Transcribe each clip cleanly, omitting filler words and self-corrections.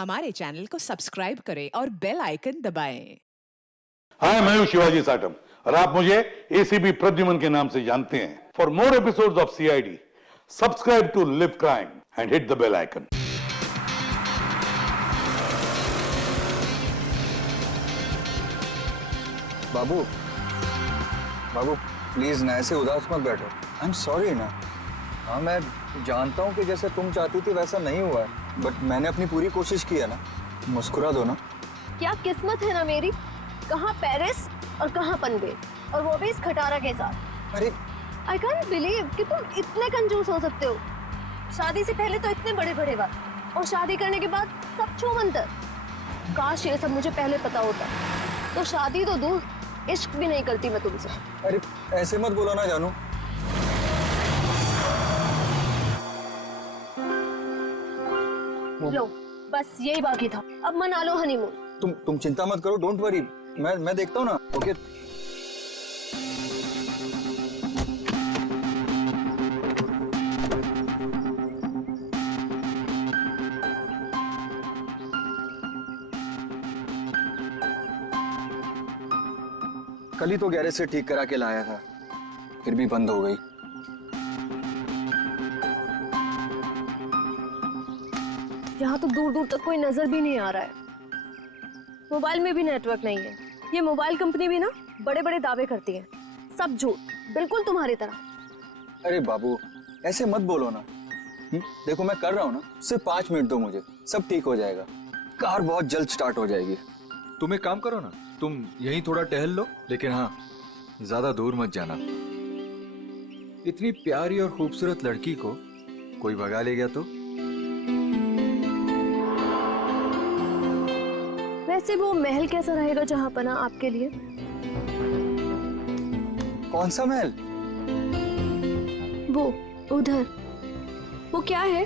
हमारे चैनल को सब्सक्राइब करें और बेल आइकन दबाएं। हाय, मैं हूं शिवाजी साटम और आप मुझे एसीपी प्रद्युमन के नाम से जानते हैं। For more episodes of CID, subscribe to Live Crime and hit the bell icon. बाबू बाबू प्लीज ना ऐसे उदास मत बैठो। आई एम सॉरी ना। हाँ, मैं जानता हूँ कि जैसे तुम चाहती थी वैसा नहीं हुआ है, बट मैंने अपनी पूरी कोशिश की है ना। मुस्कुरा दो ना। क्या किस्मत है ना मेरी, कहाँ पेरिस और कहाँ पनवेल, और वो भी इस खटारा के साथ। अरे आई कांट बिलीव कि तुम इतने कंजूस हो सकते हो। शादी से पहले तो इतने बड़े बड़े बात, और शादी करने के बाद सब छूमंतर। काश ये सब मुझे पहले पता होता, तो शादी तो दूर, इश्क भी नहीं करती मैं तुमसे। अरे ऐसे मत बोलो ना जानू। लो, बस यही बाकी था, अब मना लो हनीमून। तुम चिंता मत करो, डोंट वरी। मैं देखता हूँ ना। ओके कल ही तो गैरेज से ठीक करा के लाया था, फिर भी बंद हो गई। यहाँ तो दूर दूर तक कोई नजर भी नहीं आ रहा है। मोबाइल में भी नेटवर्क नहीं है। ये मोबाइल कंपनी भी ना बड़े बड़े दावे करती है, सब झूठ, बिल्कुल तुम्हारी तरह। अरे बाबू ऐसे मत बोलो ना। देखो मैं कर रहा हूँ ना, सिर्फ 5 मिनट दो मुझे, सब ठीक हो जाएगा। कार बहुत जल्द स्टार्ट हो जाएगी। तुम एक काम करो ना, तुम यहीं थोड़ा टहल लो, लेकिन हाँ ज्यादा दूर मत जाना। इतनी प्यारी और खूबसूरत लड़की को कोई भगा ले गया तो? वैसे वो महल कैसा रहेगा जहाँ पना आपके लिए? कौन सा महल? वो उधर, वो क्या है?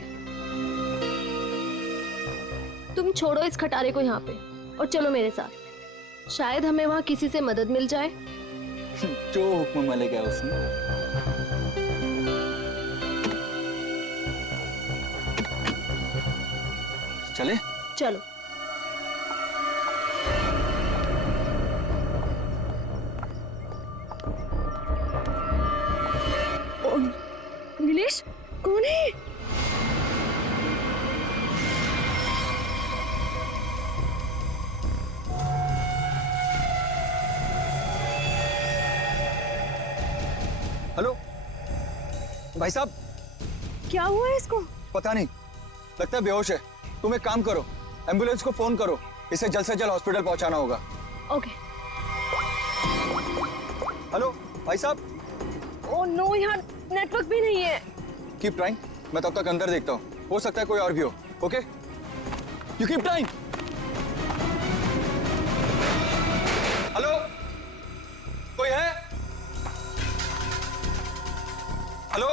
तुम छोड़ो इस खटारे को यहाँ पे और चलो मेरे साथ। शायद हमें वहाँ किसी से मदद मिल जाए। जो हुक्म मलिक है उसने। चले चलो। नीलेश, कौन है? हेलो भाई साहब। क्या हुआ है इसको? पता नहीं, लगता है बेहोश है। तुम एक काम करो, एम्बुलेंस को फोन करो, इसे जल्द से जल्द हॉस्पिटल पहुंचाना होगा। ओके। हेलो भाई साहब। ओह नो, यहाँ नेटवर्क भी नहीं है। कीप ट्राइंग, मैं तब तक अंदर देखता हूँ, हो सकता है कोई और भी हो। Okay, you keep trying. Hello, कोई है? हेलो,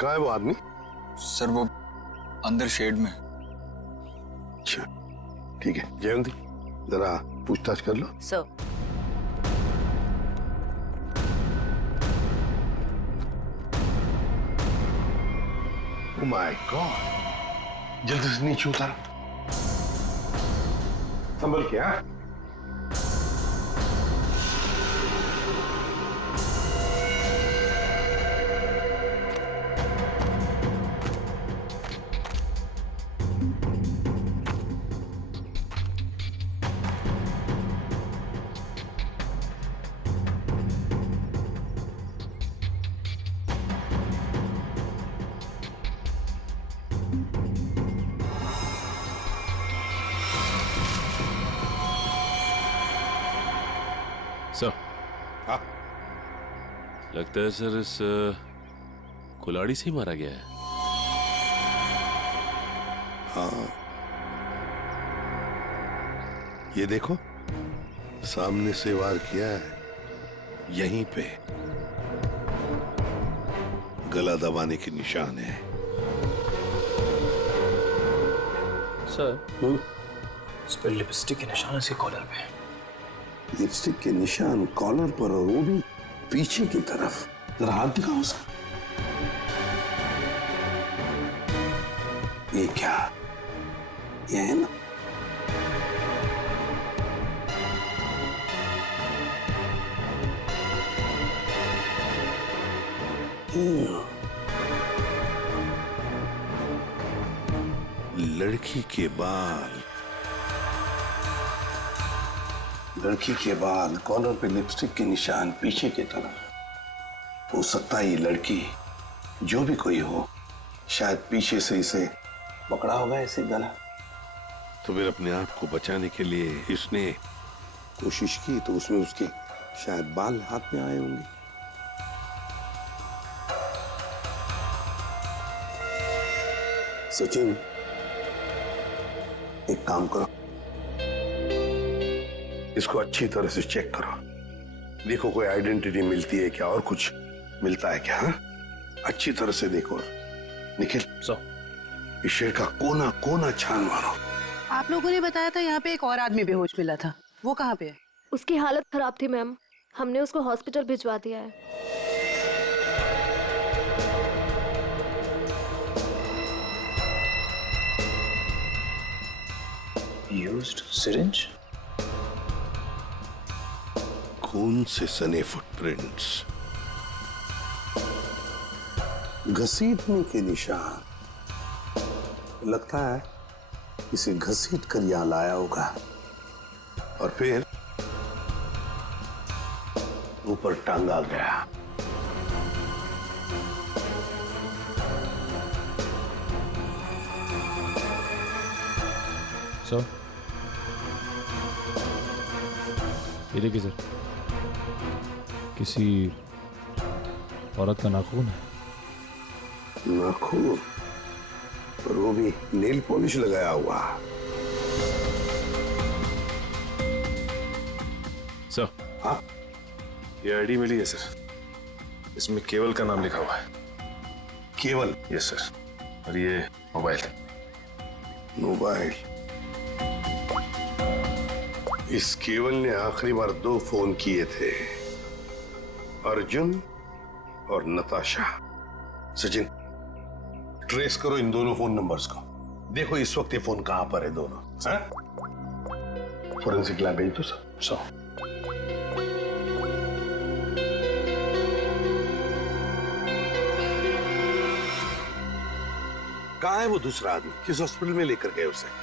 कहाँ है वो आदमी? सर वो अंदर शेड में। अच्छा ठीक है, जयंती जरा पूछताछ कर लो। सर, ओह माय गॉड, जल्दी से नीचे उतारो, संभल के। हाँ सर, हाँ लगता है सर इस कुल्हाड़ी से ही मारा गया है। हाँ, ये देखो सामने से वार किया है, यहीं पे। गला दबाने के निशान है। सर इस पर लिपस्टिक के निशान इसके कॉलर पे। लिपस्टिक के निशान कॉलर पर, और वो भी पीछे की तरफ। जरा हाथ दिखाओ उसका। ये क्या? ये है ना? लड़की के बाल, लड़की के बाल, कॉलर पे लिपस्टिक के निशान पीछे की तरफ। हो सकता है ये लड़की, जो भी कोई हो, शायद पीछे से इसे पकड़ा होगा ऐसे गला। तो फिर अपने आप को बचाने के लिए इसने कोशिश की, तो उसमें उसके शायद बाल हाथ में आए होंगे। सचिन, एक काम करो, इसको अच्छी तरह से चेक करो। देखो कोई आइडेंटिटी मिलती है क्या, और कुछ मिलता है क्या? हा? अच्छी तरह से देखो। निखिल, इस शेर का कोना कोना छान मारो। आप लोगों ने बताया था यहाँ पे एक और आदमी बेहोश मिला था, वो कहाँ पे है? उसकी हालत खराब थी मैम, हमने उसको हॉस्पिटल भिजवा दिया है। यूज्ड सिरिंज, खून से सने फुटप्रिंट्स, घसीटने के निशान। लगता है इसे घसीट कर यहां लाया होगा और फिर ऊपर टांगा गया। सर, ये देखिए सर, किसी औरत का नाखून है। नाखून? पर वो भी नेल पॉलिश लगाया हुआ। सर, हाँ, ये आईडी मिली है सर, इसमें केवल का नाम लिखा हुआ है। केवल? यस सर, और ये मोबाइल। मोबाइल? इस केवल ने आखिरी बार 2 फोन किए थे, अर्जुन और नताशा। सचिन, ट्रेस करो इन दोनों फोन नंबर्स को, देखो इस वक्त ये फोन कहां पर है दोनों। फोरेंसिक लैब भेज दो सर। कहां है वो दूसरा आदमी? किस हॉस्पिटल में लेकर गए उसे?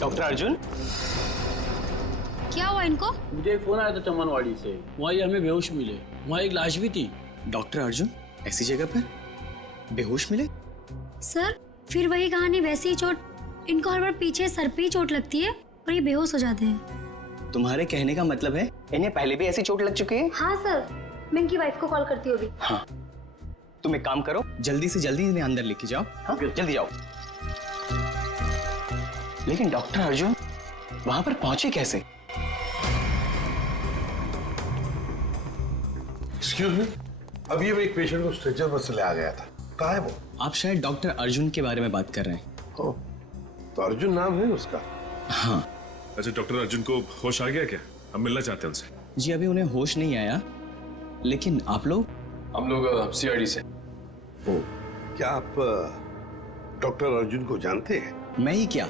डॉक्टर अर्जुन, क्या हुआ इनको? मुझे एक फोन आया था चमनवाड़ी से, वहाँ ये हमें बेहोश मिले, वहाँ एक लाश भी थी। डॉक्टर अर्जुन ऐसी जगह पर बेहोश मिले? सर, फिर वही कहानी, वैसी ही चोट। इनको हर बार पीछे सर पे ही चोट लगती है और ये बेहोश हो जाते हैं। तुम्हारे कहने का मतलब है इन्हें पहले भी ऐसी चोट लग चुकी है? हाँ सर, मैं इनकी वाइफ को कॉल करती हूँ अभी। हाँ, तुम एक काम करो, जल्दी से जल्दी इन्हें अंदर लेके जाओ। हाँ, जल्दी जाओ। लेकिन डॉक्टर अर्जुन वहां पर पहुंचे कैसे? एक्सक्यूज मी, अभी एक पेशेंट को स्ट्रेचर पर से ले आ गया था, कहाँ है वो? आप शायद डॉक्टर अर्जुन के बारे में बात कर रहे हैं। ओ, तो अर्जुन नाम है उसका? हाँ। अच्छा, डॉक्टर अर्जुन को होश आ गया क्या? हम मिलना चाहते हैं उनसे। जी अभी उन्हें होश नहीं आया, लेकिन आप लोग? हम लोग सीआईडी से। ओ, क्या आप डॉक्टर अर्जुन को जानते हैं? मैं ही क्या,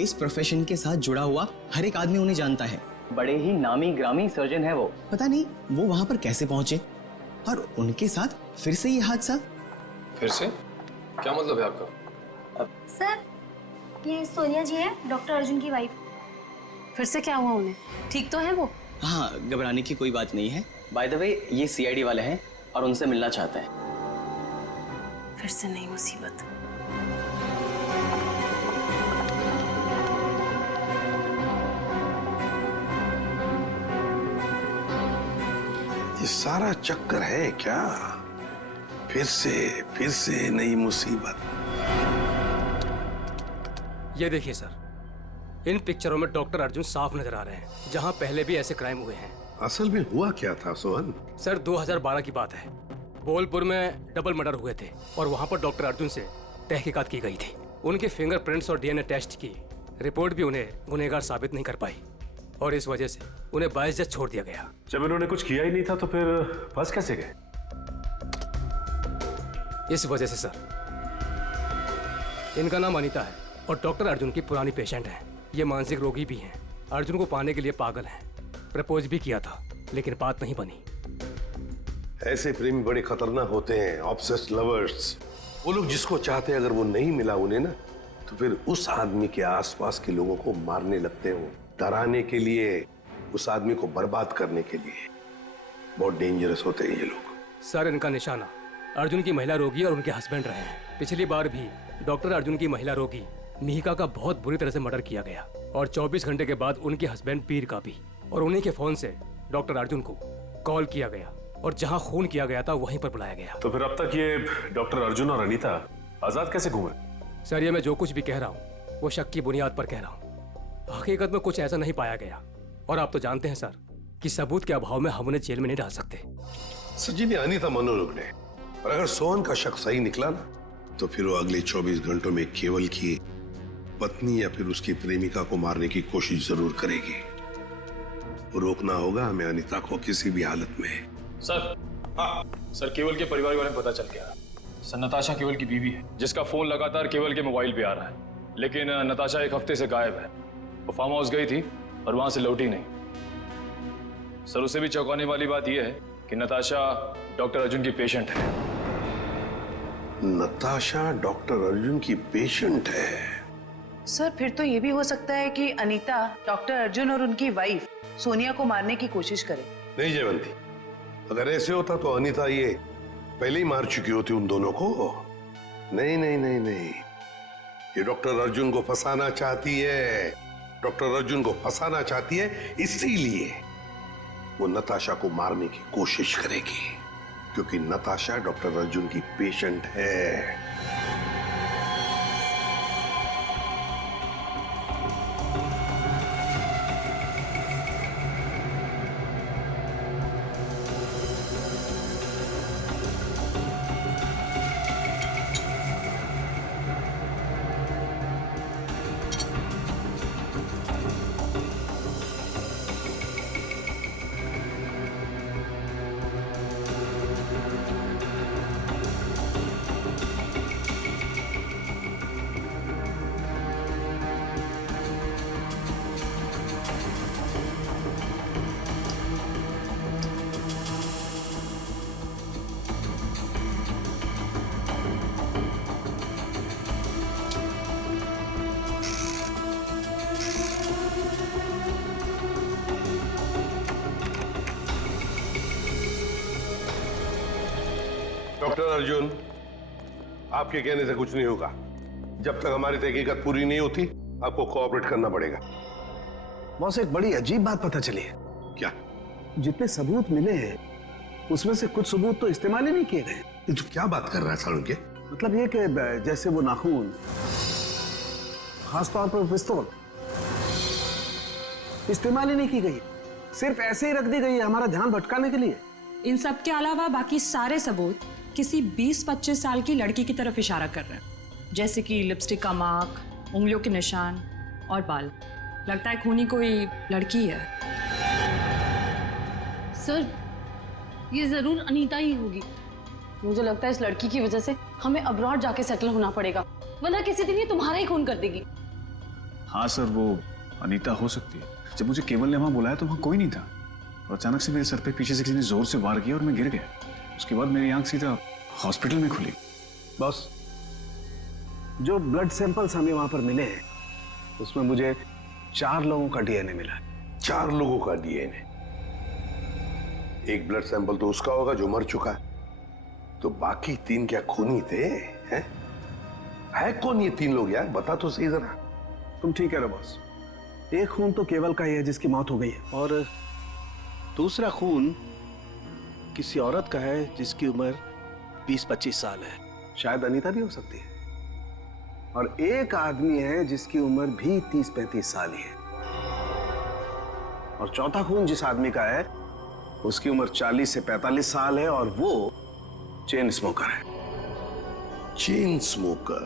इस प्रोफेशन के साथ जुड़ा हुआ हर एक आदमी उन्हें जानता है। बड़े ही नामी ग्रामी सर्जन है वो। पता नहीं वो वहां पर कैसे पहुंचे, और उनके साथ फिर से ये हादसा। फिर से? क्या मतलब है आपका? सर, ये सोनिया जी है, डॉक्टर अर्जुन की वाइफ। फिर से क्या हुआ उन्हें? ठीक तो है वो? हाँ, घबराने की कोई बात नहीं है। बाय द वे ये सीआईडी वाले हैं और उनसे मिलना चाहते हैं। फिर से नई मुसीबत। ये सारा चक्कर है क्या? फिर से नई मुसीबत। ये देखिए सर, इन पिक्चरों में डॉक्टर अर्जुन साफ नजर आ रहे हैं, जहां पहले भी ऐसे क्राइम हुए हैं। असल में हुआ क्या था सोहन? सर 2012 की बात है। बोलपुर में डबल मर्डर हुए थे और वहां पर डॉक्टर अर्जुन से तहकीकात की गई थी। उनके फिंगरप्रिंट्स और डीएनए टेस्ट की रिपोर्ट भी उन्हें गुनहगार साबित नहीं कर पाई और इस वजह से उन्हें बाइज्जत छोड़ दिया गया। जब इन्होंने कुछ किया ही नहीं था तो फिर फंस कैसे गए? इस वजह से सर, इनका नाम अनीता है और डॉक्टर अर्जुन की पुरानी पेशेंट है। ये मानसिक रोगी भी हैं। अर्जुन को पाने के लिए पागल हैं। प्रपोज भी किया था लेकिन बात नहीं बनी। ऐसे प्रेमी बड़े खतरनाक होते हैं, ऑब्सेस्ड लवर्स। वो लोग जिसको चाहते हैं अगर वो नहीं मिला उन्हें ना, तो फिर उस आदमी के आसपास के लोगों को मारने लगते हैं, डराने के लिए, उस आदमी को बर्बाद करने के लिए। बहुत डेंजरस होते हैं ये लोग। सर इनका निशाना अर्जुन की महिला रोगी और उनके हस्बैंड रहे हैं। पिछली बार भी डॉक्टर अर्जुन की महिला रोगी मिहिका का बहुत बुरी तरह से मर्डर किया गया और 24 घंटे के बाद उनके हस्बैंड पीर का भी। और उन्हीं के फोन से डॉक्टर अर्जुन को कॉल किया गया और जहां खून किया गया था वहीं पर बुलाया गया। तो फिर अब तक ये डॉक्टर अर्जुन और अनीता आजाद कैसे घूमे? सर ये मैं जो कुछ भी कह रहा हूँ वो शक की बुनियाद पर कह रहा हूँ। हकीकत में कुछ ऐसा नहीं पाया गया और आप तो जानते हैं सर कि सबूत के अभाव में हम उन्हें जेल में नहीं डाल सकते। सचिन, अनीता मनोरोग ने, और अगर सोहन का शक सही निकला ना, तो फिर वो अगले 24 घंटों में केवल की पत्नी या फिर उसकी प्रेमिका को मारने की कोशिश जरूर करेगी। रोकना होगा हमें अनीता को किसी भी हालत में। सर, हाँ सर, केवल के परिवार के बारे में पता चल गया। सर नताशा केवल की बीवी है जिसका फोन लगातार केवल के मोबाइल पे आ रहा है, लेकिन नताशा एक हफ्ते से गायब है। वो फार्म हाउस गई थी और वहां से लौटी नहीं। सर उससे भी चौंकाने वाली बात यह है कि नताशा डॉक्टर अर्जुन की पेशेंट है। नताशा डॉक्टर अर्जुन की पेशेंट है? सर फिर तो ये भी हो सकता है कि अनीता डॉक्टर अर्जुन और उनकी वाइफ सोनिया को मारने की कोशिश करे। नहीं जयवंती, अगर ऐसे होता तो अनीता ये पहले ही मार चुकी होती उन दोनों को। नहीं नहीं नहीं नहीं, ये डॉक्टर अर्जुन को फंसाना चाहती है। डॉक्टर अर्जुन को फंसाना चाहती है, इसीलिए वो नताशा को मारने की कोशिश करेगी, क्योंकि नताशा डॉक्टर अर्जुन की पेशेंट है। डॉक्टर अर्जुन, आपके कहने से कुछ नहीं होगा। जब तक हमारी तहकीकात पूरी नहीं होती आपको कोऑपरेट करना पड़ेगा। बॉस, एक बड़ी अजीब बात पता चली है। क्या? जितने सबूत मिले हैं उसमें से कुछ सबूत तो इस्तेमाल ही नहीं किए गए। ये तो क्या बात कर रहा है सालुंके? मतलब ये कि जैसे वो नाखून, खासतौर पर पिस्तौल, इस्तेमाल ही नहीं की गई, सिर्फ ऐसे ही रख दी गई है हमारा ध्यान भटकाने के लिए। इन सब के अलावा बाकी सारे सबूत किसी 20-25 साल की लड़की की तरफ इशारा कर रहे हैं, जैसे कि लिपस्टिक का मार्क, उंगलियों के निशान और बाल। लगता है खूनी कोई लड़की है। सर ये जरूर अनीता ही होगी। मुझे लगता है इस लड़की की वजह से हमें अब्रॉड जाके सेटल होना पड़ेगा, वरना किसी दिन ये तुम्हारा ही खून कर देगी। हाँ सर, वो अनीता हो सकती है। जब मुझे केवल ने वहां बुलाया तो वहां कोई नहीं था और अचानक से मेरे सर पे पीछे से किसी ने जोर से वार किया और मैं गिर गया। उसके बाद मेरी आंख सीधा हॉस्पिटल में खुली। बॉस, जो ब्लड सैंपल्स हमें वहां पर मिले हैं उसमें मुझे 4 लोगों का डीएनए मिला। 4 लोगों का डीएनए? एक ब्लड सैंपल तो उसका होगा जो मर चुका है, तो बाकी 3 क्या खूनी थे? हैं? है कौन ये 3 लोग यार? बता तो सही जरा। तुम ठीक है बॉस, एक खून तो केवल का ही है जिसकी मौत हो गई है, और दूसरा खून किसी औरत का है जिसकी उम्र 20-25 साल है। शायद अनीता भी हो सकती है। और एक आदमी है जिसकी उम्र भी 30-35 साल ही है। और चौथा खून जिस आदमी का है उसकी उम्र 40 से 45 साल है और वो चेन स्मोकर है। Chain smoker?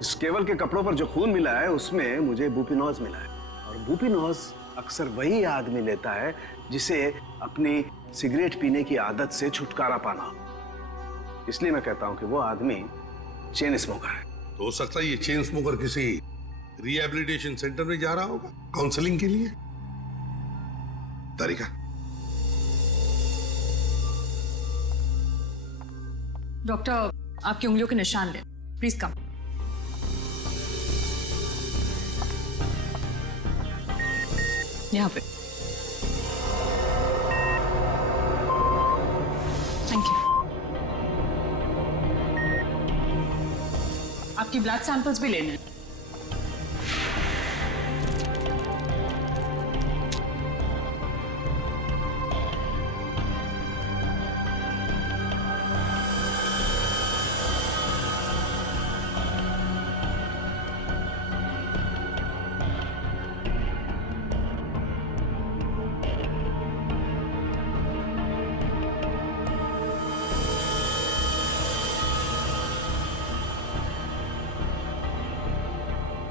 इस केवल के कपड़ों पर जो खून मिला है उसमें मुझे बुपिनोज मिला है, और बुपिनोज अक्सर वही आदमी लेता है जिसे अपनी सिगरेट पीने की आदत से छुटकारा पाना हो। इसलिए मैं कहता हूं कि वो आदमी चेन स्मोकर है। तो हो सकता है ये चेन स्मोकर किसी रिहैबिलिटेशन सेंटर में जा रहा होगा काउंसलिंग के लिए। तारिका, डॉक्टर आपकी उंगलियों के निशान ले, प्लीज कम। यहाँ पे। Thank you. आपकी ब्लड सैंपल्स भी लेने हैं।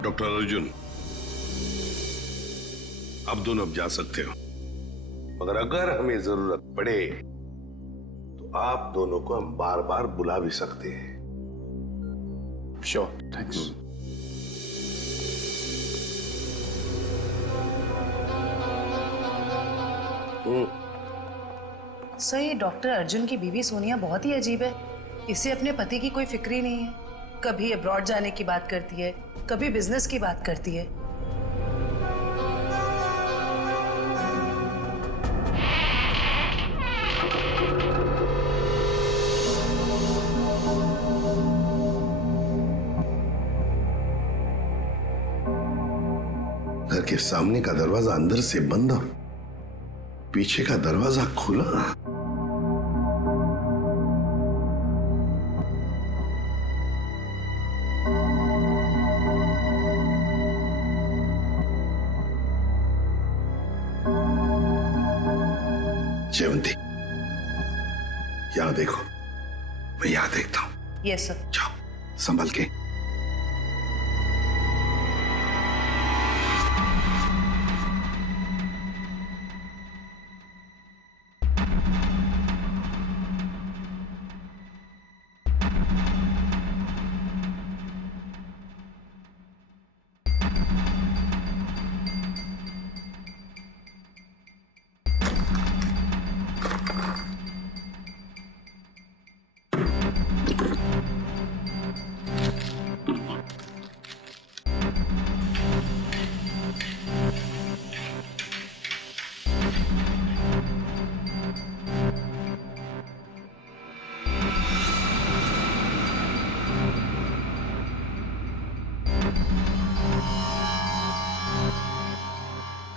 डॉक्टर अर्जुन, आप दोनों अब जा सकते हो, मगर अगर हमें जरूरत पड़े तो आप दोनों को हम बार बार बुला भी सकते हैं। Sure, thanks. सर, ये डॉक्टर अर्जुन की बीवी सोनिया बहुत ही अजीब है। इसे अपने पति की कोई फिक्र ही नहीं है। कभी अब्रॉड जाने की बात करती है, कभी बिजनेस की बात करती है। घर के सामने का दरवाजा अंदर से बंद और पीछे का दरवाजा खुला। जयवंती, यहां देखो, मैं यहां देखता हूं। Yes sir. जाओ, संभल के।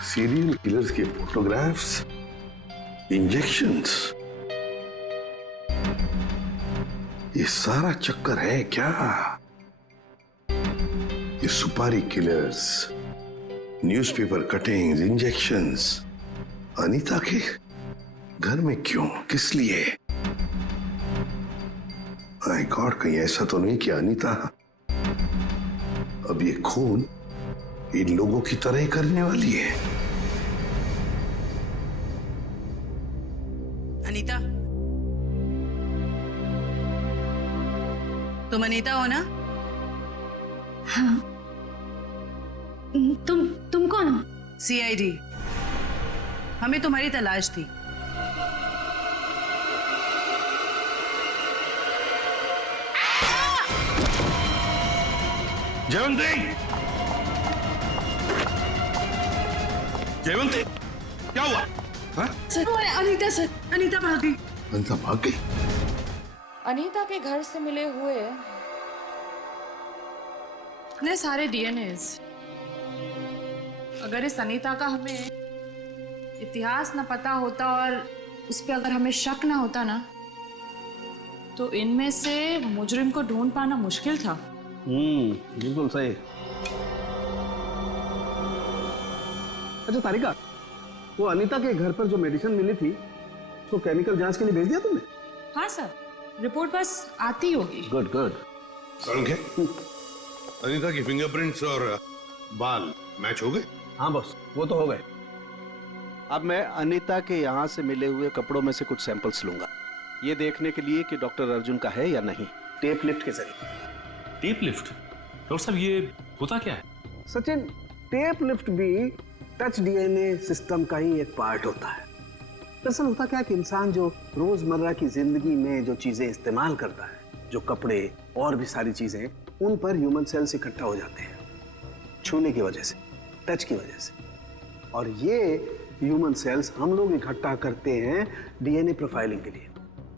सीरियल किलर्स के फोटोग्राफ्स, इंजेक्शंस, ये सारा चक्कर है क्या? ये सुपारी killers, newspaper cuttings, injections Anita के घर में क्यों, किस लिए? माय गॉड, कहीं ऐसा तो नहीं कि अनीता अब ये खून इन लोगों की तरह ही करने वाली है? अनीता, तुम अनीता हो ना? हाँ। तुम कौन हो? सीआईडी। हमें तुम्हारी तलाश थी। जयवंती, जयवंती, क्या हुआ? सर, अनीता सर, अनीता भाग गई। अनीता भाग गई? अनीता के घर से मिले हुए इतने सारे डीएनएस, अगर इस अनीता का हमें इतिहास न पता होता और उस पर अगर हमें शक ना होता ना, तो इनमें से मुजरिम को ढूंढ पाना मुश्किल था। बिल्कुल सही। अच्छा तारिका, वो अनीता के घर पर जो मेडिसिन मिली थी तो केमिकल जांच के लिए भेज दिया तुमने? हाँ सर, रिपोर्ट बस आती होगी। Good good. अनीता की फिंगरप्रिंट्स और बाल मैच हो गए? हाँ बॉस, वो तो हो गए। अब मैं अनीता के यहाँ से मिले हुए कपड़ों में से कुछ सैंपल्स लूंगा, ये देखने के लिए कि डॉक्टर अर्जुन का है या नहीं, टेप लिफ्ट के जरिए। Tape lift? डॉक्टर साहब ये होता क्या है? सचिन, टेप लिफ्ट भी टच डीएनए सिस्टम का ही एक पार्ट होता है। दरअसल होता क्या कि इंसान जो रोजमर्रा की जिंदगी में जो चीजें इस्तेमाल करता है, जो कपड़े और भी सारी चीजें, उन पर ह्यूमन सेल्स इकट्ठा हो जाते हैं छूने की वजह से, टच की वजह से। और ये ह्यूमन सेल्स हम लोग इकट्ठा करते हैं डीएनए प्रोफाइलिंग के लिए।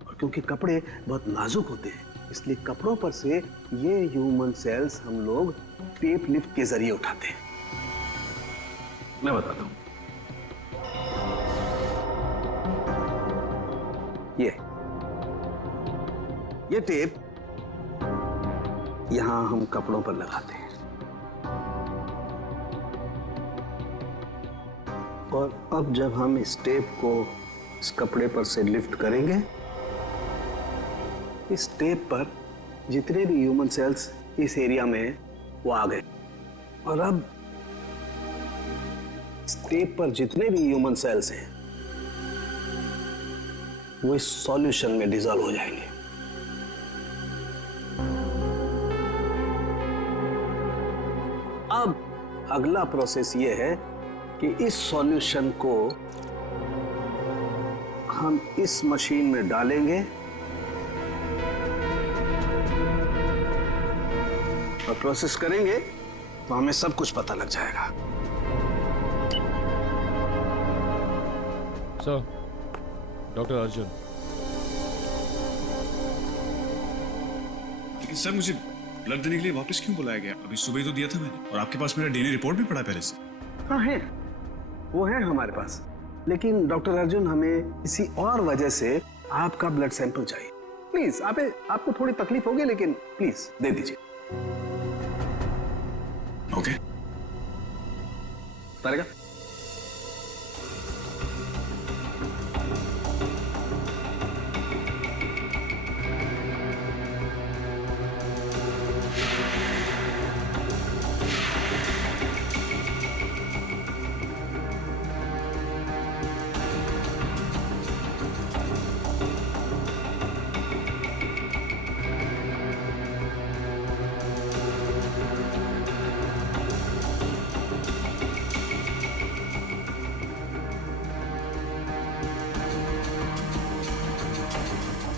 और क्योंकि कपड़े बहुत नाजुक होते हैं, इसलिए कपड़ों पर से ये ह्यूमन सेल्स हम लोग टेप लिफ्ट के जरिए उठाते हैं। मैं बताता हूं। ये टेप यहां हम कपड़ों पर लगाते हैं और अब जब हम इस टेप को इस कपड़े पर से लिफ्ट करेंगे, इस टेप पर जितने भी ह्यूमन सेल्स इस एरिया में वो आ गए। और अब इस टेप पर जितने भी ह्यूमन सेल्स हैं वो इस सॉल्यूशन में डिसॉल्व हो जाएंगे। अब अगला प्रोसेस ये है कि इस सॉल्यूशन को हम इस मशीन में डालेंगे और प्रोसेस करेंगे तो हमें सब कुछ पता लग जाएगा। Sir, doctor Arjun. लेकिन सर, मुझे ब्लड देने के लिए वापस क्यों बुलाया गया? अभी सुबह ही तो दिया था मैंने, और आपके पास मेरा डीएनए रिपोर्ट भी पड़ा पहले से। हाँ है, वो है हमारे पास, लेकिन डॉक्टर अर्जुन हमें किसी और वजह से आपका ब्लड सैंपल चाहिए। प्लीज, आपको थोड़ी तकलीफ होगी, लेकिन प्लीज दे दीजिए। ओके। तारिका,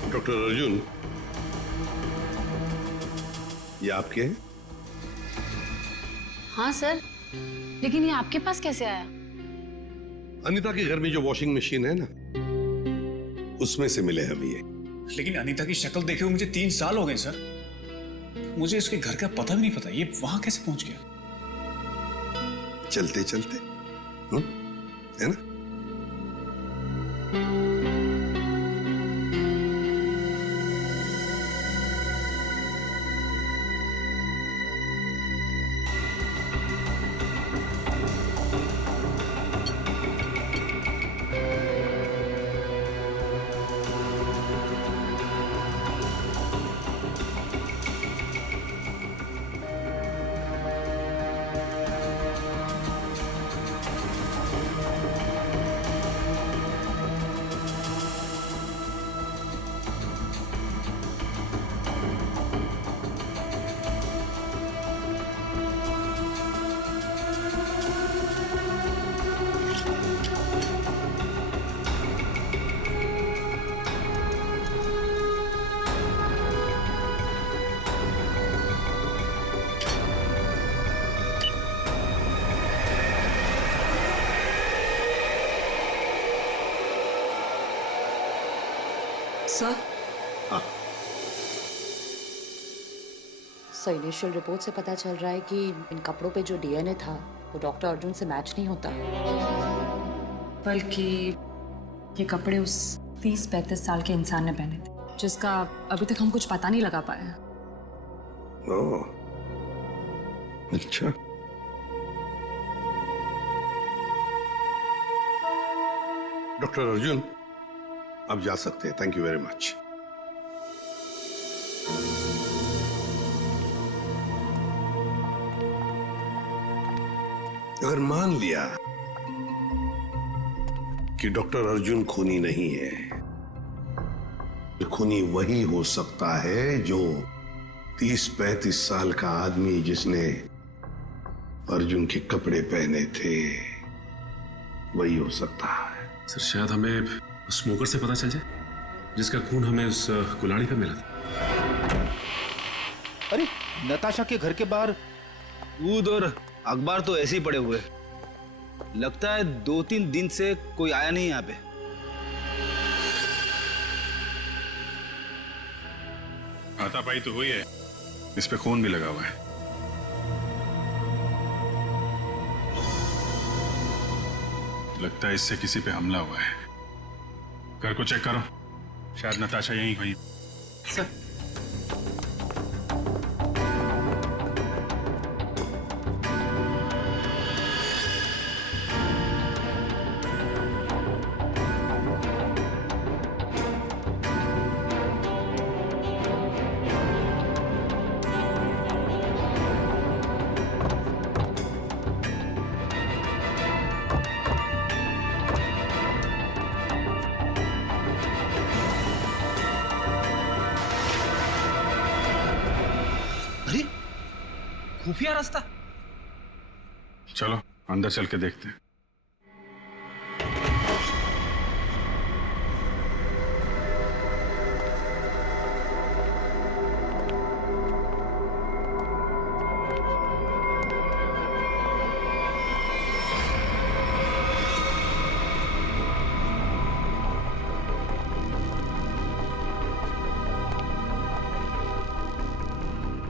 डॉक्टर अर्जुन, ये आपके हैं? हाँ सर, लेकिन ये आपके पास कैसे आया? अनीता के घर में जो वॉशिंग मशीन है ना, उसमें से मिले हमें ये। लेकिन अनीता की शक्ल देखे हुए मुझे 3 साल हो गए सर। मुझे इसके घर का पता भी नहीं पता, ये वहां कैसे पहुंच गया? चलते चलते, है ना? सर, सर, इनिशियल रिपोर्ट से पता चल रहा है कि इन कपड़ों पे जो डीएनए था वो डॉक्टर अर्जुन से मैच नहीं होता, बल्कि ये कपड़े उस 30-35 साल के इंसान ने पहने थे। जिसका अभी तक हम कुछ पता नहीं लगा पाए हैं। ओह, अच्छा। डॉक्टर अर्जुन, आप जा सकते हैं। Thank you very much. अगर मान लिया कि डॉक्टर अर्जुन खूनी नहीं है, तो खूनी वही हो सकता है जो 30-35 साल का आदमी जिसने अर्जुन के कपड़े पहने थे, वही हो सकता है। सर शायद हमें उस स्मोकर से पता चल जाए जिसका खून हमें उस कुल्हाड़ी पे मिला था। अरे नताशा के घर के बाहर दूध और अखबार तो ऐसे ही पड़े हुए, लगता है 2-3 दिन से कोई आया नहीं यहाँ पे। हाथापाई तो हुई है, इस पे खून भी लगा हुआ है। लगता है इससे किसी पे हमला हुआ है। घर को चेक करो, शायद नताशा यहीं हुई। सर खुफिया रास्ता। चलो अंदर चल के देखते हैं।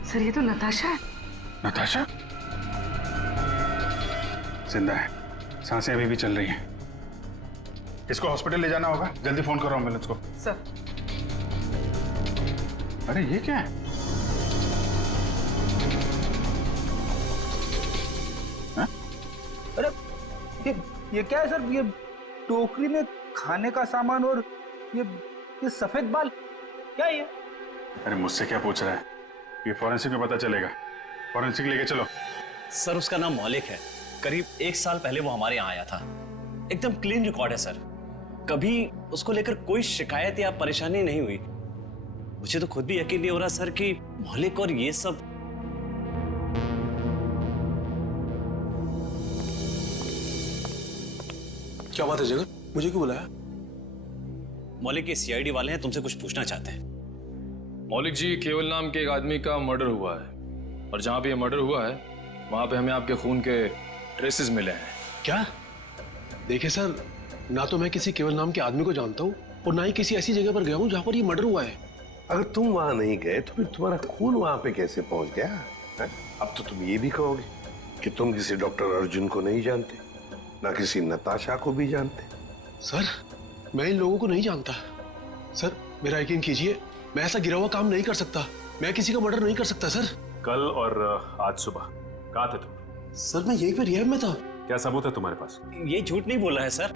सर ये तो नताशा है। नताशा जिंदा है, सांसें अभी भी चल रही हैं। इसको हॉस्पिटल ले जाना होगा, जल्दी फोन करो एम्बुलेंस को। सर। अरे ये क्या है? हा? अरे ये क्या है सर? ये टोकरी में खाने का सामान और ये सफेद बाल क्या है ये? अरे मुझसे क्या पूछ रहा है? ये फॉरेंसिक में पता चलेगा। फॉरेंसिक लेके चलो। सर उसका नाम मौलिक है, करीब 1 साल पहले वो हमारे यहाँ आया था। एकदम क्लीन रिकॉर्ड है सर, कभी उसको लेकर कोई शिकायत या परेशानी नहीं हुई। मुझे तो खुद भी यकीन नहीं हो रहा सर कि मौलिक और ये सब। क्या बात है जगन, मुझे क्यों बुलाया? मौलिक के सीआईडी वाले हैं, तुमसे कुछ पूछना चाहते हैं। मौलिक जी, केवल नाम के एक आदमी का मर्डर हुआ है और जहां पे ये मर्डर हुआ है वहां पे हमें आपके खून के ट्रेसेस मिले हैं। क्या? देखिए सर, ना तो मैं किसी केवल नाम के आदमी को जानता हूँ और ना ही किसी ऐसी जगह पर गया हूँ जहाँ पर ये मर्डर हुआ है। अगर तुम वहां नहीं गए तो फिर तुम्हारा खून वहां पे कैसे पहुंच गया है? अब तो तुम ये भी कहोगे कि तुम किसी डॉक्टर अर्जुन को नहीं जानते, ना किसी नताशा को भी जानते। सर मैं इन लोगों को नहीं जानता। सर मेरा यकीन कीजिए, मैं ऐसा गिरा हुआ काम नहीं कर सकता। मैं किसी का मर्डर नहीं कर सकता सर। कल और आज सुबह कहाँ थे तुम? सर मैं यहीं पे रिहैब में था। क्या सबूत है तुम्हारे पास? ये झूठ नहीं बोल रहा है सर।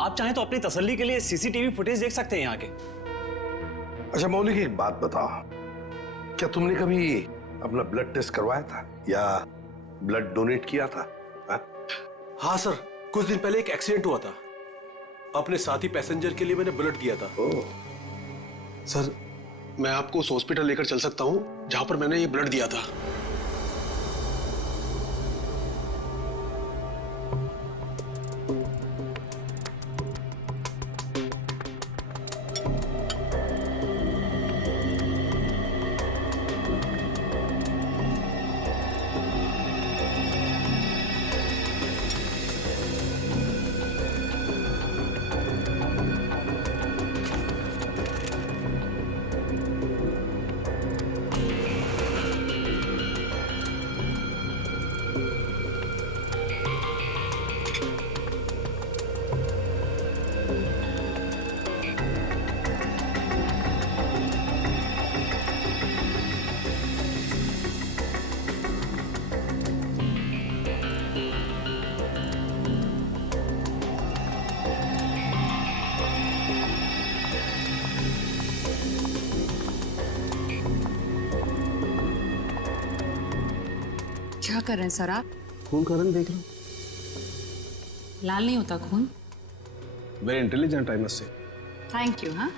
आप चाहें तो अपनी तसल्ली के लिए सीसीटीवी फुटेज देख सकते हैं यहाँ के। अच्छा मौलिक, एक बात बताओ, क्या तुमने कभी अपना ब्लड टेस्ट करवाया था या ब्लड डोनेट किया था? हाँ सर, कुछ दिन पहले एक एक्सीडेंट हुआ था, अपने साथी पैसेंजर के लिए मैंने ब्लड दिया था। सर मैं आपको उस हॉस्पिटल लेकर चल सकता हूँ जहां पर मैंने ये ब्लड दिया था। क्या कर रहे हैं सर आप? खून का रंग देख लो। लाल नहीं होता खून। Very intelligent I must say. Thank you. हाँ,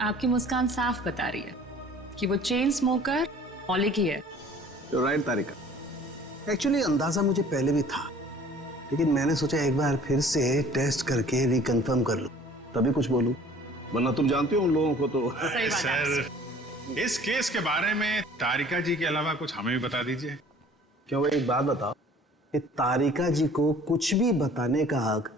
आपकी मुस्कान साफ बता रही है कि वो चेन स्मोकर मौलिक ही है। राइट तारिका, एक्चुअली अंदाजा मुझे पहले भी था, लेकिन मैंने सोचा एक बार फिर से टेस्ट करके रिकंफर्म कर लूं, तभी कुछ बोलूं, वरना तुम जानते हो उन लोगों को तो। सर, इस केस के बारे में तारिका जी के अलावा कुछ हमें भी बता दीजिए। क्यों भाई, एक बात बताओ कि तारिका जी को कुछ भी बताने का हक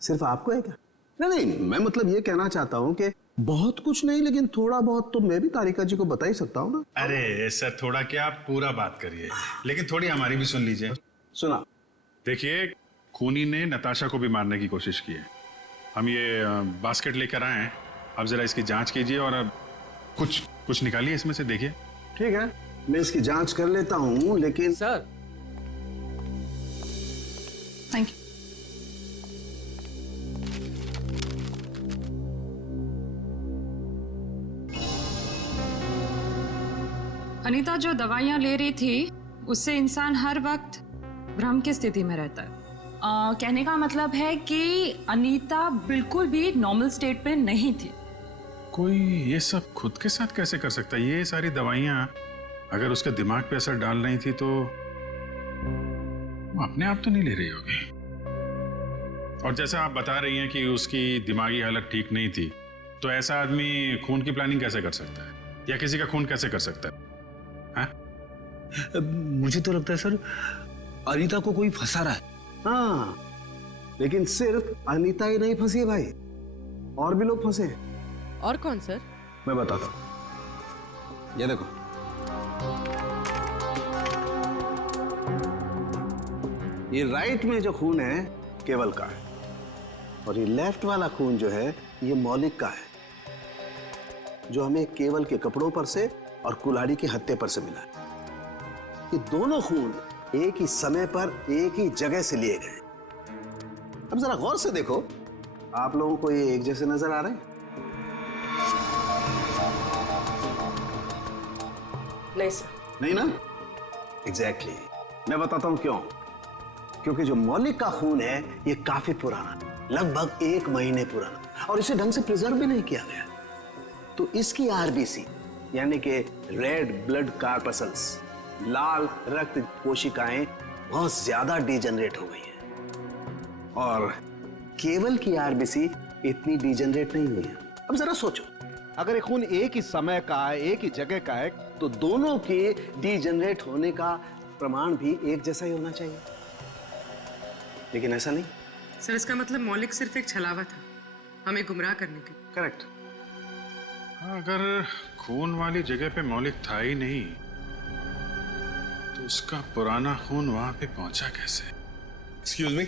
सिर्फ आपको है क्या? नहीं, मैं मतलब ये कहना चाहता हूँ कि बहुत कुछ नहीं, लेकिन थोड़ा बहुत तो मैं भी तारिका जी को बता ही सकता हूँ ना। अरे सर, थोड़ा क्या, आप पूरा बात करिए, लेकिन थोड़ी हमारी भी सुन लीजिए। सुना। देखिए, खूनी ने नताशा को भी मारने की कोशिश की है। हम ये बास्केट लेकर आए हैं, अब जरा इसकी जांच कीजिए और अब कुछ निकालिए इसमें से, देखिए। ठीक है, मैं इसकी जांच कर लेता हूँ, लेकिन सर। Thank you. अनीता जो दवाइयां ले रही थी उससे इंसान हर वक्त भ्रम की स्थिति में रहता है। कहने का मतलब है कि अनीता बिल्कुल भी नॉर्मल स्टेट पे नहीं थी। कोई ये सब खुद के साथ कैसे कर सकता है? ये सारी दवाइयां अगर उसके दिमाग पे असर डाल रही थी तो वो अपने आप तो नहीं ले रही होगी। और जैसा आप बता रही हैं कि उसकी दिमागी हालत ठीक नहीं थी, तो ऐसा आदमी खून की प्लानिंग कैसे कर सकता है, या किसी का खून कैसे कर सकता है? मुझे तो लगता है सर, अनीता को कोई फंसा रहा है। हाँ, लेकिन सिर्फ अनीता ही नहीं फंसी है भाई, और भी लोग फंसे हैं। और कौन सर? मैं बताता हूं, ये देखो। ये राइट में जो खून है केवल का है, और ये लेफ्ट वाला खून जो है ये मौलिक का है, जो हमें केवल के कपड़ों पर से और कुल्हाड़ी के हत्थे पर से मिला है। ये दोनों खून एक ही समय पर एक ही जगह से लिए गए। अब जरा गौर से देखो, आप लोगों को ये एक जैसे नजर आ रहे हैं? नहीं सर। नहीं ना? एग्जैक्टली। मैं बताता हूं क्यों। क्योंकि जो मौलिक का खून है ये काफी पुराना, लगभग 1 महीने पुराना, और इसे ढंग से प्रिजर्व भी नहीं किया गया। तो इसकी आरबीसी यानी कि रेड ब्लड कार्पसल्स, लाल रक्त कोशिकाएं बहुत ज्यादा डिजेनरेट हो गई हैं, और केवल की आरबीसी इतनी डिजेनरेट नहीं हुई है। अब जरा सोचो, अगर ये खून एक ही समय का है, एक ही जगह का है, तो दोनों के डिजेनरेट होने का प्रमाण भी एक जैसा ही होना चाहिए, लेकिन ऐसा नहीं। सर, इसका मतलब मौलिक सिर्फ एक छलावा था हमें गुमराह करने के। करेक्ट। अगर खून वाली जगह पे मौलिक था ही नहीं, तो उसका पुराना खून वहां पे पहुंचा कैसे? Excuse me.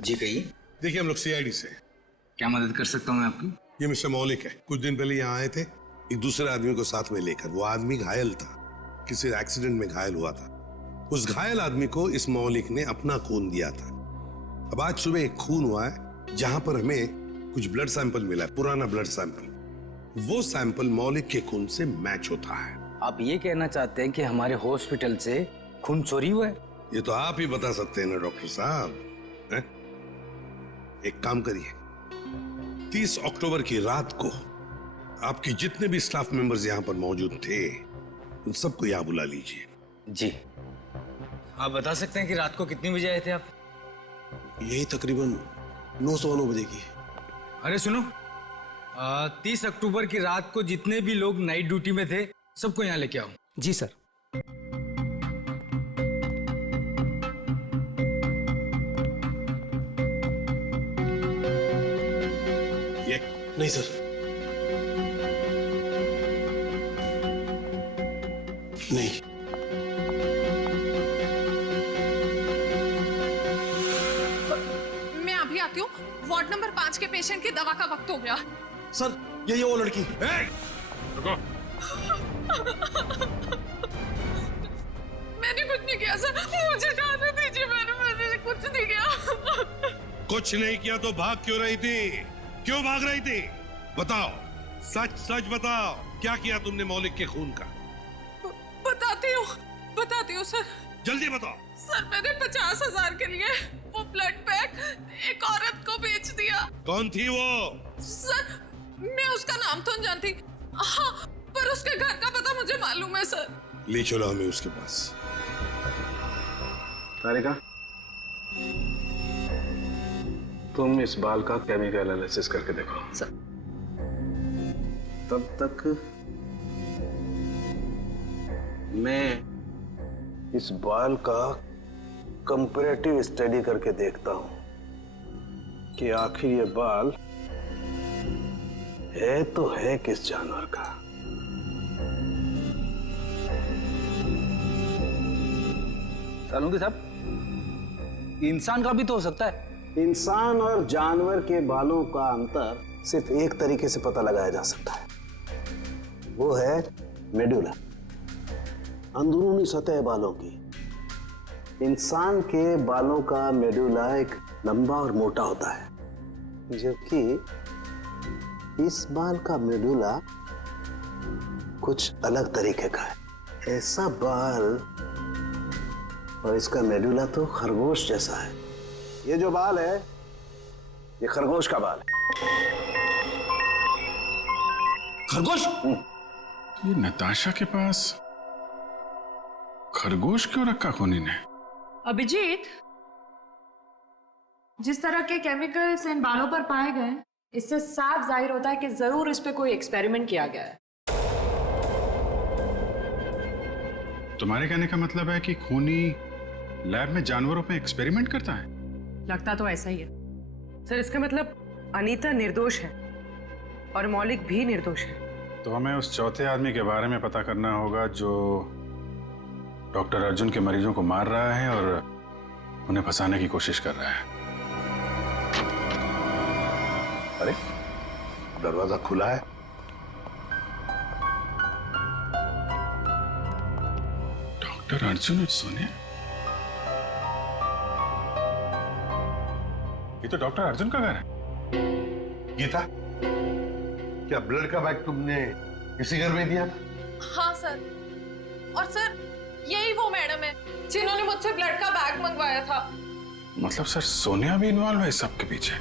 जी कहिए। देखिए, हम लोग सीआईडी से। क्या मदद कर सकता हूँ मैं आपकी? ये मिस्टर मौलिक है। कुछ दिन पहले यहाँ आए थे एक दूसरे आदमी को साथ में लेकर। वो आदमी घायल था, किसी एक्सीडेंट में घायल हुआ था। उस घायल आदमी को इस मौलिक ने अपना खून दिया था। अब आज सुबह एक खून हुआ है जहां पर हमें कुछ ब्लड सैंपल मिला है, पुराना ब्लड सैंपल। वो सैंपल मौलिक के खून से मैच होता है। आप ये कहना चाहते हैं कि हमारे हॉस्पिटल से खून चोरी हुआ है? ये तो आप ही बता सकते हैं ना डॉक्टर साहब। एक काम करिए, 30 अक्टूबर की रात को आपके जितने भी स्टाफ मेंबर्स यहाँ पर मौजूद थे उन सबको यहाँ बुला लीजिए। जी। आप बता सकते हैं कि रात को कितने बजे आए थे आप? यही तकरीबन 9:09 बजे की। अरे सुनो, 30 अक्टूबर की रात को जितने भी लोग नाइट ड्यूटी में थे सबको यहाँ लेके आओ। जी सर। ये नहीं सर, नहीं। मैं अभी आती हूँ। वार्ड नंबर 5 के पेशेंट की दवा का वक्त हो गया। सर ये वो लड़की। मैंने कुछ नहीं किया सर, मुझे जाने दीजिए। मैंने कुछ नहीं किया। कुछ नहीं किया तो भाग क्यों रही थी? क्यों भाग रही थी? बताओ, सच सच बताओ, क्या किया तुमने मौलिक के खून का? बताती हूँ सर। जल्दी बताओ। सर मैंने 50,000 के लिए वो ब्लड पैक एक औरत को बेच दिया। कौन थी वो? सर मैं उसका नाम तो नहीं जानती, हाँ, पर उसके घर का पता मुझे मालूम है सर। ले चलो हमें उसके पास। तारिका, तुम इस बाल का केमिकल एनालिसिस करके देखो। सर। तब तक मैं इस बाल का कंपैरेटिव स्टडी करके देखता हूं कि आखिर ये बाल है तो है किस जानवर का। सालुंकी साहब, इंसान का भी तो हो सकता है। इंसान और जानवर के बालों का अंतर सिर्फ एक तरीके से पता लगाया जा सकता है, वो है मेडुला, अंदरूनी सतह बालों की। इंसान के बालों का मेडुला एक लंबा और मोटा होता है, जबकि इस बाल का मेडुला कुछ अलग तरीके का है। ऐसा बाल और इसका मेडुला तो खरगोश जैसा है। ये जो बाल है, ये खरगोश का बाल है। खरगोश? ये नताशा के पास खरगोश क्यों रखा खूनी ने? अभिजीत, जिस तरह के केमिकल्स इन बालों पर पाए गए, इससे साफ जाहिर होता है कि जरूर इस पे कोई एक्सपेरिमेंट किया गया है। तुम्हारे कहने का मतलब है कि खूनी लैब में जानवरों पे एक्सपेरिमेंट करता है? लगता तो ऐसा ही है। सर इसका मतलब अनीता निर्दोष है और मौलिक भी निर्दोष है। तो हमें उस चौथे आदमी के बारे में पता करना होगा जो डॉक्टर अर्जुन के मरीजों को मार रहा है और उन्हें फंसाने की कोशिश कर रहा है। अरे दरवाजा खुला है। डॉक्टर अर्जुन और सोनिया, ये तो डॉक्टर अर्जुन का घर है। गीता, क्या ब्लड का बैग तुमने इसी घर में दिया था? हाँ सर, और सर यही वो मैडम है जिन्होंने मुझसे ब्लड का बैग मंगवाया था। मतलब सर सोनिया भी इन्वॉल्व है इस सब के पीछे?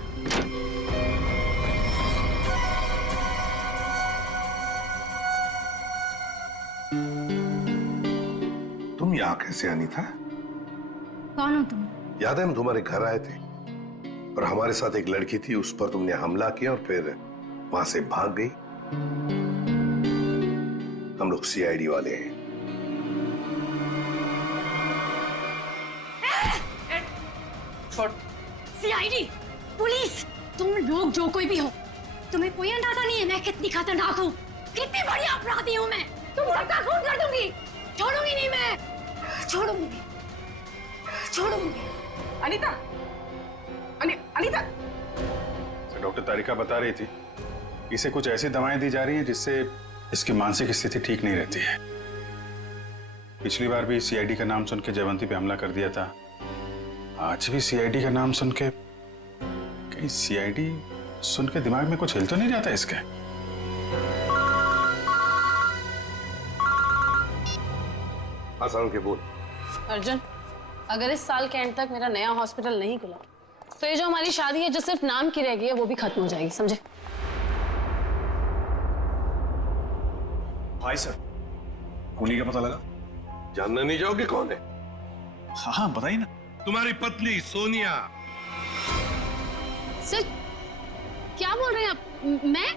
तुम यहाँ कैसे आनी था? कौन हो तुम? याद है हम तुम्हारे घर आए थे और हमारे साथ एक लड़की थी, उस पर तुमने हमला किया और फिर वहां से भाग गई। हम लोग सीआईडी वाले हैं। सीआईडी, पुलिस, तुम लोग जो कोई भी हो, तुम्हें कोई अंदाजा नहीं है मैं कितनी खतरनाक हूँ, कितनी बड़ी अपराधी हूँ मैं। तुम सबका खून कर दूंगी, छोड़ूंगी नहीं मैं, छोड़ूंगी। अनीता, अनीता। डॉक्टर तारिका बता रही थी इसे कुछ ऐसी दवाएं दी जा रही हैं जिससे इसकी मानसिक स्थिति ठीक नहीं रहती है। पिछली बार भी सीआईडी का नाम सुन के जयवंती पे हमला कर दिया था, आज भी सीआईडी का नाम सुन के, कहीं सीआईडी सुन के दिमाग में कुछ हिल तो नहीं जाता इसके? आसान के बोल। अर्जुन, अगर इस साल के एंड तक मेरा नया हॉस्पिटल नहीं खुला तो ये जो हमारी शादी है जो सिर्फ नाम की रह गई है वो भी खत्म हो जाएगी, समझे? भाई सर, खूनी का पता लगा? जानना नहीं चाहोगे कौन है? हाँ बताइए ना। तुम्हारी पत्नी सोनिया। सर क्या बोल रहे हैं आप? मैं?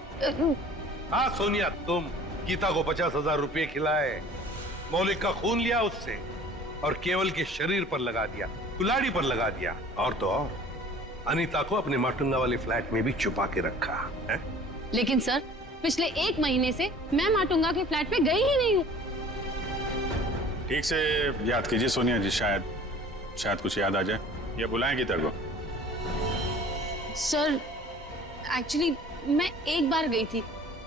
हाँ सोनिया, तुम गीता को 50,000 रुपए खिलाए मौलिक का खून लिया उससे और केवल के शरीर पर लगा दिया, कुल्हाड़ी पर लगा दिया, और तो और अनीता को अपने माटुंगा वाले फ्लैट में भी छुपा के रखा है। लेकिन सर, पिछले 1 महीने से मैं माटुंगा के फ्लैट पे गई ही नहीं हूँ। ठीक से याद कीजिए सोनिया जी, शायद कुछ याद आ जाए, या बुलाएंगी तेरे को? सर, एक्चुअली मैं एक बार गई थी,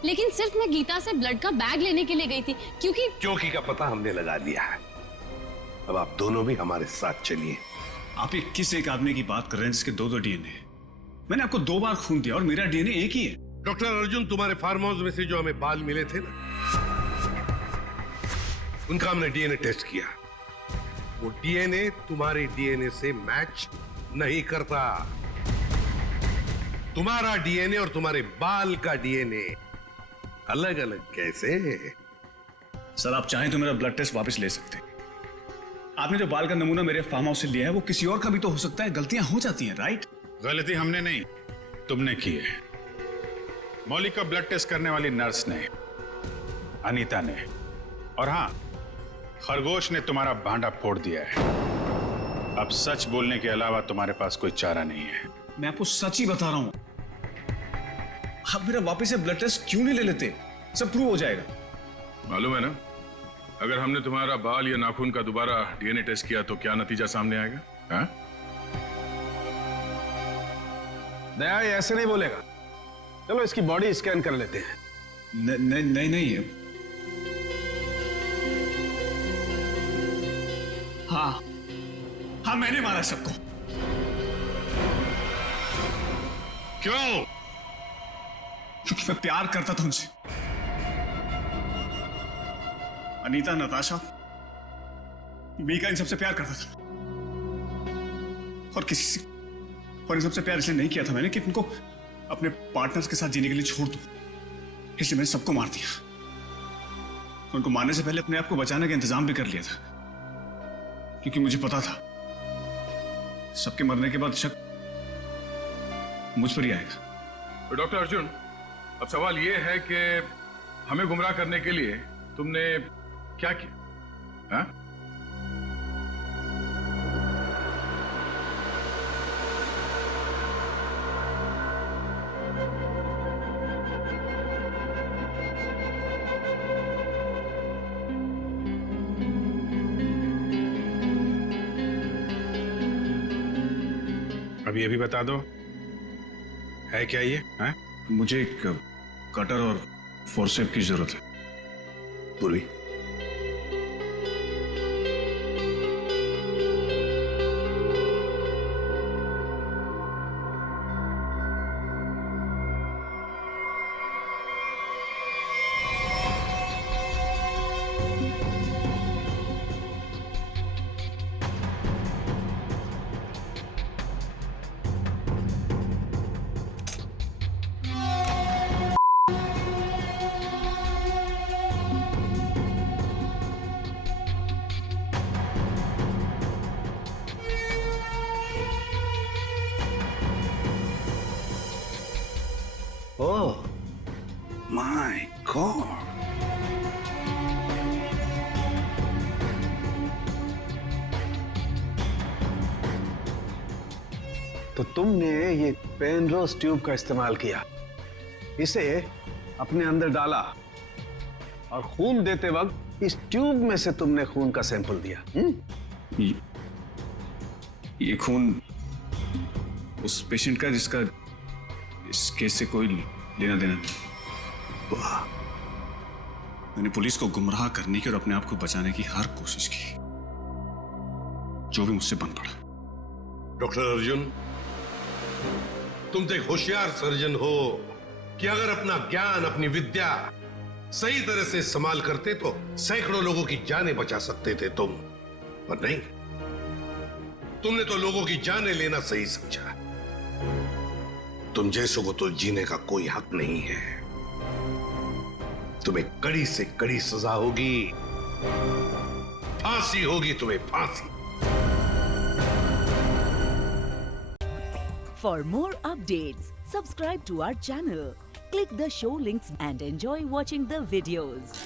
लेकिन सिर्फ मैं गीता से ब्लड का बैग लेने के लिए गई थी, क्योंकि का पता हमने लगा लिया है। अब आप दोनों भी हमारे साथ चलिए। आप ये किस एक आदमी की बात कर रहे हैं जिसके 2 डीएनए? मैंने आपको 2 बार खून दिया और मेरा डीएनए एक ही है। डॉक्टर अर्जुन, तुम्हारे फार्म हाउस में से जो हमें बाल मिले थे ना, उनका हमने डीएनए टेस्ट किया। वो डीएनए तुम्हारे डीएनए से मैच नहीं करता। तुम्हारा डीएनए और तुम्हारे बाल का डीएनए अलग अलग कैसे? सर, आप चाहें तो मेरा ब्लड टेस्ट वापस ले सकते हैं। आपने जो बाल का नमूना मेरे फार्म हाउस से लिया है वो किसी और का भी तो हो सकता है। गलतियां हो जाती हैं, राइट? गलती हमने नहीं, तुमने की है। मौलिक का ब्लड टेस्ट करने वाली नर्स ने, अनीता ने, और हाँ, खरगोश ने तुम्हारा भांडा फोड़ दिया है। अब सच बोलने के अलावा तुम्हारे पास कोई चारा नहीं है। मैं आपको सच ही बता रहा हूं। आप मेरा वापस से ब्लड टेस्ट क्यों नहीं ले लेते? सब प्रूव हो जाएगा। मालूम है ना, अगर हमने तुम्हारा बाल या नाखून का दोबारा डीएनए टेस्ट किया तो क्या नतीजा सामने आएगा? हाँ? दया ये ऐसे नहीं बोलेगा। चलो इसकी बॉडी स्कैन कर लेते हैं। नहीं। हाँ, मैंने मारा सबको। क्यों? क्योंकि मैं प्यार करता था उनसे। अनीता, नताशा, मीका, इन सबसे प्यार करता था। और इन सबसे प्यार इसलिए नहीं किया था मैंने कि इनको अपने पार्टनर्स के साथ जीने के लिए छोड़ दूं। इसलिए मैंने सबको मार दिया। उनको मारने से पहले अपने आप को बचाने का इंतजाम भी कर लिया था, क्योंकि मुझे पता था सबके मरने के बाद शक मुझ पर ही आएगा। तो डॉक्टर अर्जुन, अब सवाल यह है कि हमें गुमराह करने के लिए तुमने क्या किया? हाँ? अब ये भी बता दो, है क्या ये? हाँ? मुझे एक कटर और फोर्सेप की जरूरत है। पूरी Oh my God! तो तुमने ये पेनरोज ट्यूब का इस्तेमाल किया, इसे अपने अंदर डाला और खून देते वक्त इस ट्यूब में से तुमने खून का सैंपल दिया। ये खून उस पेशेंट का जिसका इस केस से कोई लेना देना नहीं। वाह! मैंने पुलिस को गुमराह करने की और अपने आप को बचाने की हर कोशिश की, जो भी मुझसे बन पड़ा। डॉक्टर अर्जुन, तुम तो एक होशियार सर्जन हो कि अगर अपना ज्ञान, अपनी विद्या सही तरह से इस्तेमाल करते तो सैकड़ों लोगों की जानें बचा सकते थे तुम, पर नहीं, तुमने तो लोगों की जानें लेना सही समझा। तुम जैसों को तो जीने का कोई हक नहीं है। तुम्हें कड़ी से कड़ी सजा होगी, फांसी होगी तुम्हें, फांसी। For more updates, subscribe to our channel, click the show links and enjoy watching the videos.